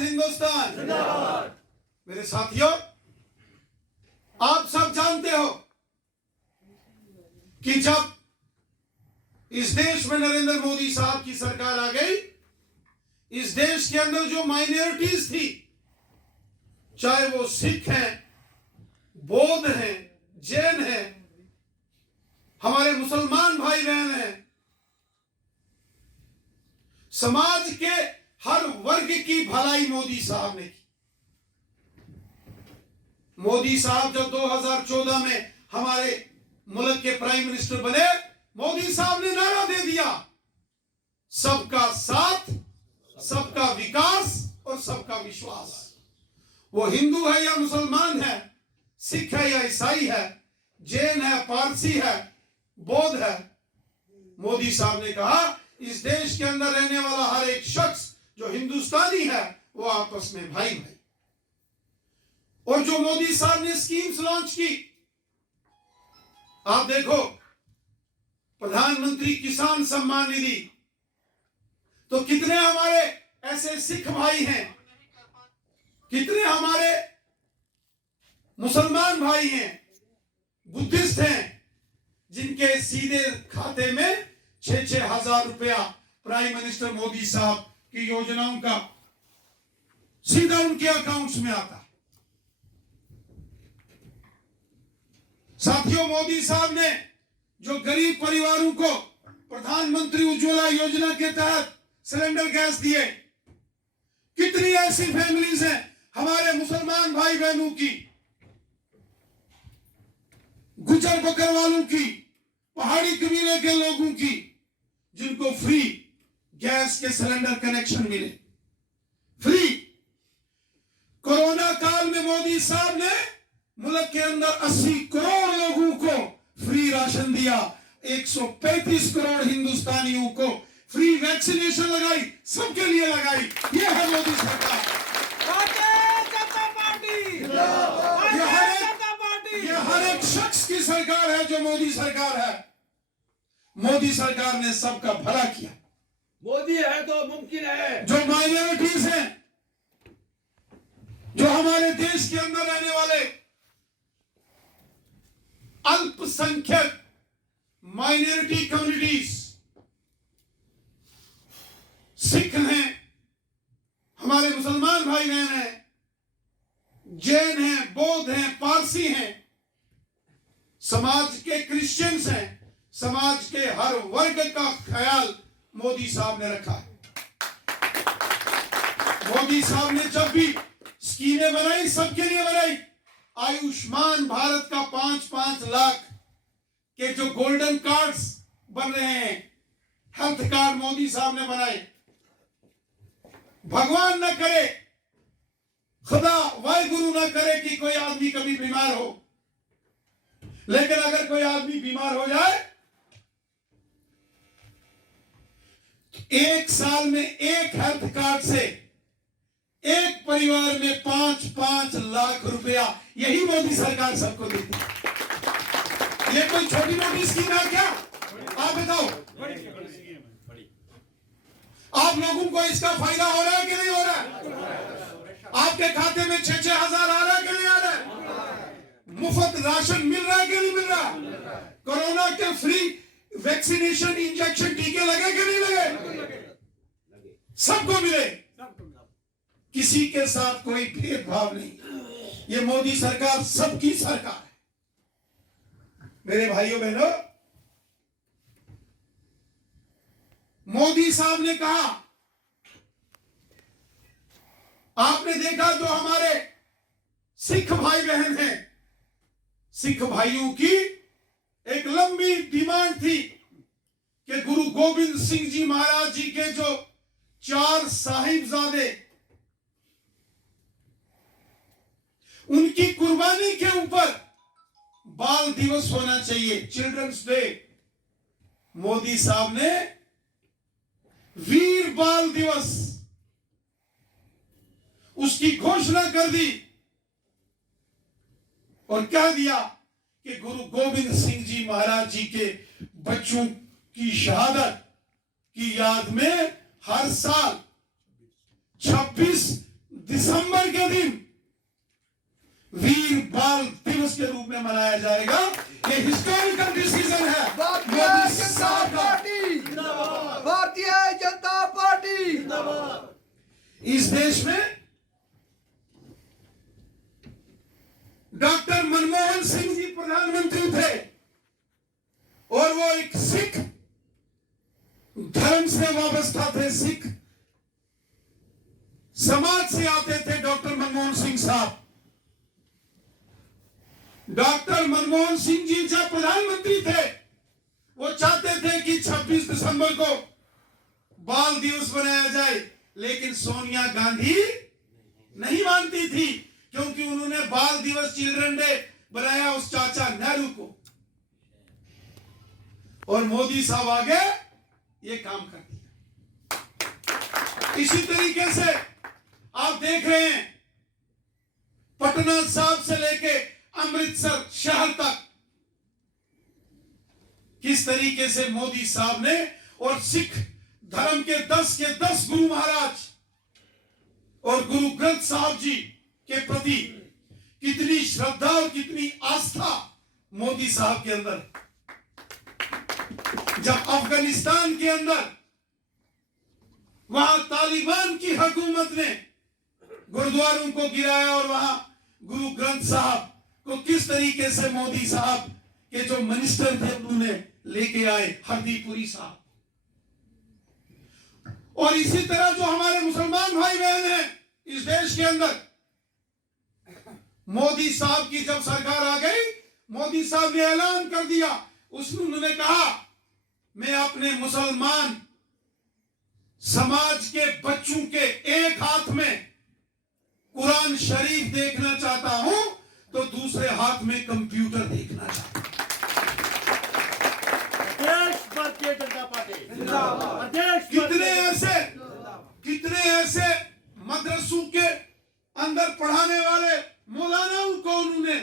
हिंदुस्तान जिंदाबाद। मेरे साथियों, आप सब जानते हो कि जब इस देश में नरेंद्र मोदी साहब की सरकार आ गई, इस देश के अंदर जो माइनॉरिटीज थी, चाहे वो सिख हैं, बौद्ध हैं, जैन हैं, हमारे मुसलमान भाई बहन हैं, समाज के हर वर्ग की भलाई मोदी साहब ने की। मोदी साहब जब 2014 में हमारे मुल्क के प्राइम मिनिस्टर बने, मोदी साहब ने नारा दे दिया, सबका साथ, सबका विकास और सबका विश्वास। वो हिंदू है या मुसलमान है, सिख है या ईसाई है, जैन है, पारसी है, बौद्ध है, मोदी साहब ने कहा इस देश के अंदर रहने वाला हर एक शख्स जो हिंदुस्तानी है वो आपस में भाई भाई। और जो मोदी साहब ने स्कीम्स लॉन्च की, आप देखो, प्रधानमंत्री किसान सम्मान निधि, तो कितने हमारे ऐसे सिख भाई हैं, कितने हमारे मुसलमान भाई हैं, बुद्धिस्ट हैं, जिनके सीधे खाते में 6-6 हजार रुपया प्राइम मिनिस्टर मोदी साहब की योजनाओं का सीधा उनके अकाउंट्स में आता है। साथियों, मोदी साहब ने जो गरीब परिवारों को प्रधानमंत्री उज्ज्वला योजना के तहत सिलेंडर गैस दिए, कितनी ऐसी फैमिलीज हैं हमारे मुसलमान भाई बहनों की, गुजर बकरवालों की, पहाड़ी कबीले के लोगों की, जिनको फ्री गैस के सिलेंडर कनेक्शन मिले, फ्री। कोरोना काल में मोदी साहब ने मुल्क के अंदर 80 करोड़ लोगों को फ्री राशन दिया, 135 करोड़ हिंदुस्तानियों को फ्री वैक्सीनेशन लगाई, सबके लिए लगाई। ये है मोदी सरकार। ये हर एक शख्स की सरकार है जो मोदी सरकार है। मोदी सरकार ने सबका भला किया। मोदी है तो मुमकिन है। जो माइनॉरिटीज हैं, जो हमारे देश के अंदर रहने वाले अल्पसंख्यक माइनॉरिटी कम्युनिटीज, सिख हैं, हमारे मुसलमान भाई बहन हैं, जैन हैं, बौद्ध हैं, पारसी हैं, समाज के क्रिश्चियंस हैं, समाज के हर वर्ग का ख्याल मोदी साहब ने रखा है। मोदी साहब ने जब भी स्कीमें बनाई, सबके लिए बनाई। आयुष्मान भारत का 5-5 लाख के जो गोल्डन कार्ड्स बन रहे हैं, हेल्थ कार्ड मोदी साहब ने बनाए। भगवान न करे, खुदा वाहिगुरु न करे कि कोई आदमी कभी बीमार हो, लेकिन अगर कोई आदमी बीमार हो जाए, एक साल में एक हेल्थ कार्ड से एक परिवार में 5-5 लाख रुपया यही मोदी सरकार सबको देती है। ये कोई छोटी मोटी स्कीम है क्या? आप बताओ, आप लोगों को इसका फायदा हो रहा है कि नहीं हो रहा है? आपके खाते में 6-6 हजार आ रहा है कि नहीं आ रहा है? मुफ्त राशन मिल रहा है कि नहीं मिल रहा? कोरोना के फ्री वैक्सीनेशन, इंजेक्शन, टीके लगे कि नहीं लगे? सबको मिले, किसी के साथ कोई भेदभाव नहीं। ये मोदी सरकार सबकी सरकार है। मेरे भाइयों बहनों, मोदी साहब ने कहा, आपने देखा जो हमारे सिख भाई बहन हैं, सिख भाइयों की एक लंबी डिमांड थी कि गुरु गोविंद सिंह जी महाराज जी के जो 4 साहिबजादे, उनकी कुर्बानी के ऊपर बाल दिवस होना चाहिए, चिल्ड्रंस डे। मोदी साहब ने वीर बाल दिवस उसकी घोषणा कर दी और कह दिया कि गुरु गोविंद सिंह जी महाराज जी के बच्चों की शहादत की याद में हर साल 26 दिसंबर के दिन वीर बाल दिवस के रूप में मनाया जाएगा। ये हिस्टोरिकल डिसीजन है भारतीय मोदी जनता साहब का। Party Bharatiya Janata party. इस देश में डॉक्टर मनमोहन सिंह जी प्रधानमंत्री थे और वो एक सिख धर्म से वाबस्ता थे, सिख समाज से आते थे डॉक्टर मनमोहन सिंह साहब। डॉक्टर मनमोहन सिंह जी जब प्रधानमंत्री थे वो चाहते थे कि 26 दिसंबर को बाल दिवस मनाया जाए, लेकिन सोनिया गांधी नहीं मानती थी क्योंकि उन्होंने बाल दिवस चिल्ड्रन डे बनाया उस चाचा नेहरू को, और मोदी साहब आगे ये काम कर दिया। इसी तरीके से आप देख रहे हैं पटना साहब से लेके अमृतसर शहर तक किस तरीके से मोदी साहब ने और सिख धर्म के 10 के 10 गुरु महाराज और गुरु ग्रंथ साहब जी के प्रति कितनी श्रद्धा और कितनी आस्था मोदी साहब के अंदर। जब अफगानिस्तान के अंदर वहां तालिबान की हुकूमत ने गुरुद्वारों को गिराया और वहां गुरु ग्रंथ साहब को किस तरीके से मोदी साहब के जो मिनिस्टर थे उन्होंने लेके आए, हरदीपुरी साहब। और इसी तरह जो हमारे मुसलमान भाई बहन हैं इस देश के अंदर, मोदी साहब की जब सरकार आ गई, मोदी साहब ने ऐलान कर दिया, उसमें उन्होंने कहा मैं अपने मुसलमान समाज के बच्चों के एक हाथ में कुरान शरीफ देखना चाहता हूं तो दूसरे हाथ में कंप्यूटर देखना चाहता हूं। भारतीय जनता पार्टी कितने ऐसे मदरसों के अंदर पढ़ाने वाले मौलानाओं को उन्होंने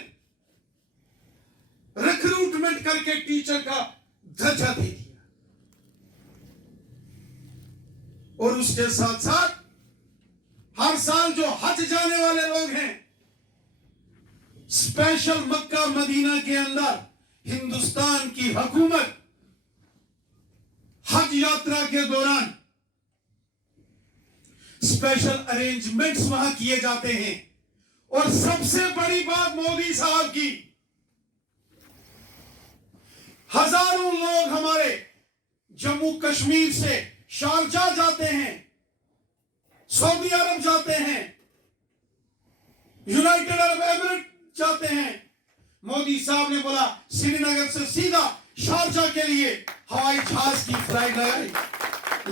रिक्रूटमेंट करके टीचर का दर्जा दे दिया। और उसके साथ साथ हर साल जो हज जाने वाले लोग हैं, स्पेशल मक्का मदीना के अंदर हिंदुस्तान की हुकूमत हज यात्रा के दौरान स्पेशल अरेंजमेंट्स वहां किए जाते हैं। और सबसे बड़ी बात मोदी साहब की, हजारों लोग हमारे जम्मू कश्मीर से शारजा जाते हैं, सऊदी अरब जाते हैं, यूनाइटेड अरब एमिरेट जाते हैं। मोदी साहब ने बोला श्रीनगर से सीधा शारजा के लिए हवाई जहाज की फ्लाइट लगाई,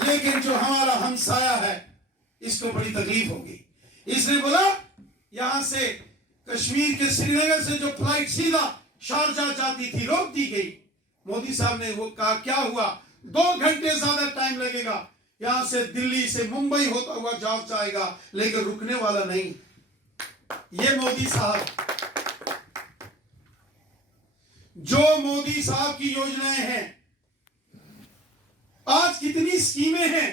लेकिन जो हमारा हमसाया है इसको बड़ी तकलीफ होगी। इसने बोला यहां से कश्मीर के श्रीनगर से जो फ्लाइट सीधा शारजा जाती थी रोक दी गई। मोदी साहब ने वो कहा क्या हुआ, 2 घंटे ज्यादा टाइम लगेगा, यहां से दिल्ली से मुंबई होता हुआ जहाज जाएगा, लेकिन रुकने वाला नहीं। ये मोदी साहब, जो मोदी साहब की योजनाएं हैं, आज कितनी स्कीमें हैं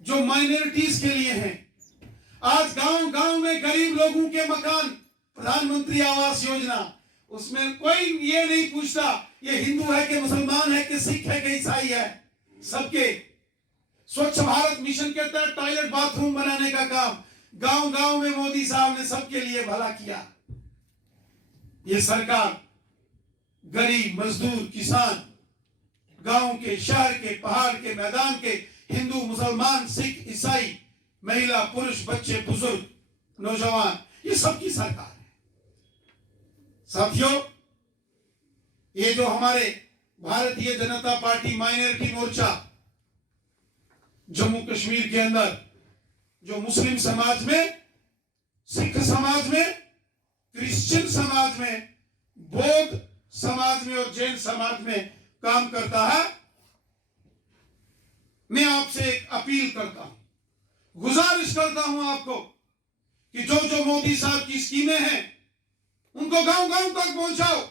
जो माइनॉरिटीज के लिए हैं। आज गांव गांव में गरीब लोगों के मकान, प्रधानमंत्री आवास योजना, उसमें कोई ये नहीं पूछता ये हिंदू है कि मुसलमान है कि सिख है कि ईसाई है। सबके स्वच्छ भारत मिशन के तहत टॉयलेट बाथरूम बनाने का काम गांव गांव में मोदी साहब ने सबके लिए भला किया। ये सरकार गरीब, मजदूर, किसान, गांव के, शहर के, पहाड़ के, मैदान के, हिंदू, मुसलमान, सिख, ईसाई, महिला, पुरुष, बच्चे, बुजुर्ग, नौजवान, ये सबकी सरकार है। साथियों, ये जो हमारे भारतीय जनता पार्टी माइनॉरिटी मोर्चा जम्मू कश्मीर के अंदर जो मुस्लिम समाज में, सिख समाज में, क्रिश्चियन समाज में, बौद्ध समाज में और जैन समाज में काम करता है, मैं आपसे एक अपील करता हूं, गुजारिश करता हूं आपको कि जो जो मोदी साहब की स्कीमें हैं उनको गांव गांव तक पहुंचाओ।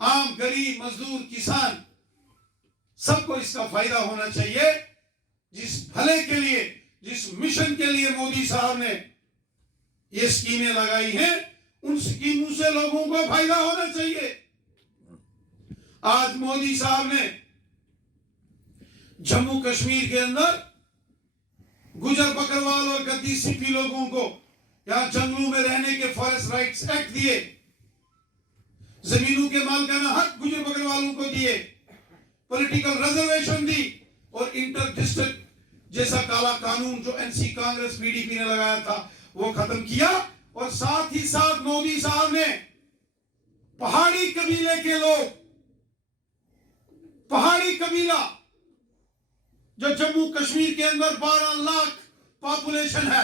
आम गरीब, मजदूर, किसान, सबको इसका फायदा होना चाहिए। जिस भले के लिए जिस मिशन के लिए मोदी साहब ने ये स्कीमें लगाई हैं, उन स्कीमों से लोगों को फायदा होना चाहिए। आज मोदी साहब ने जम्मू कश्मीर के अंदर गुजर बकरवाल और गद्दी सिपी लोगों को यहां जंगलों में रहने के फॉरेस्ट राइट्स एक्ट दिए, जमीनों के मालिकाना हक गुजर बकरवालों को दिए, पॉलिटिकल रिजर्वेशन दी और इंटर डिस्ट्रिक्ट जैसा काला कानून जो एनसी कांग्रेस पीडीपी ने लगाया था वो खत्म किया। और साथ ही साथ मोदी साहब ने पहाड़ी कबीले के लोग, पहाड़ी कबीला जो जम्मू कश्मीर के अंदर 12 लाख पॉपुलेशन है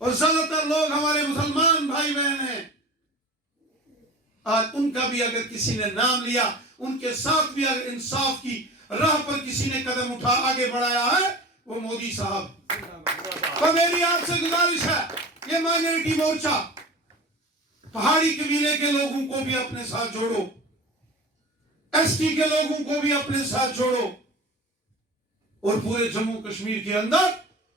और ज्यादातर लोग हमारे मुसलमान भाई बहन हैं, आज उनका भी अगर किसी ने नाम लिया, उनके साथ भी अगर इंसाफ की राह पर किसी ने कदम उठा आगे बढ़ाया है, वो मोदी साहब। तो मेरी आपसे गुजारिश है, ये माइनॉरिटी मोर्चा पहाड़ी कबीले के लोगों को भी अपने साथ जोड़ो, एसटी के लोगों को भी अपने साथ जोड़ो और पूरे जम्मू कश्मीर के अंदर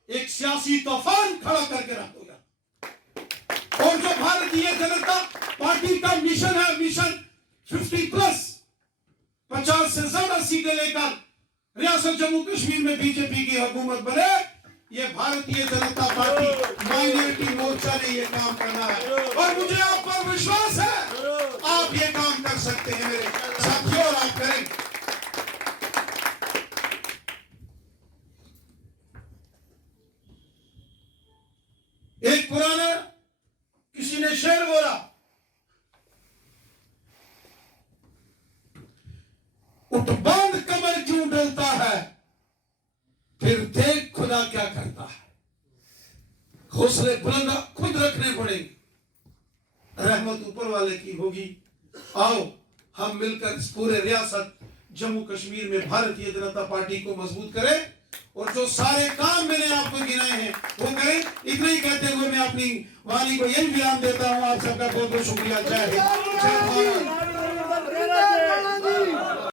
एक सियासी तूफान खड़ा करके रखो यार। और जो भारतीय जनता पार्टी का मिशन है, मिशन 50+, 50 से ज्यादा सीटें लेकर रियासत जम्मू कश्मीर में बीजेपी की हुकूमत बने, ये भारतीय जनता पार्टी माइनॉरिटी मोर्चा ने ये काम करना है और मुझे आप पर विश्वास है, आप ये काम कर सकते हैं मेरे साथियों, और आप करेंगे। एक पुराना किसी ने शेर बोला, उठ बांध कमर क्यों डलता है, फिर देख खुदा क्या करता है। हौसले बुलंद खुद रखने पड़ेंगे, रहमत ऊपर वाले की होगी। आओ हम मिलकर इस पूरे रियासत जम्मू कश्मीर में भारतीय जनता पार्टी को मजबूत करें और जो सारे काम मैंने आपको गिनाए हैं वो करें। इतना ही कहते हुए मैं अपनी वाणी को यही विराम देता हूं। आप सबका बहुत बहुत शुक्रिया। जय हिंद, जय भारत।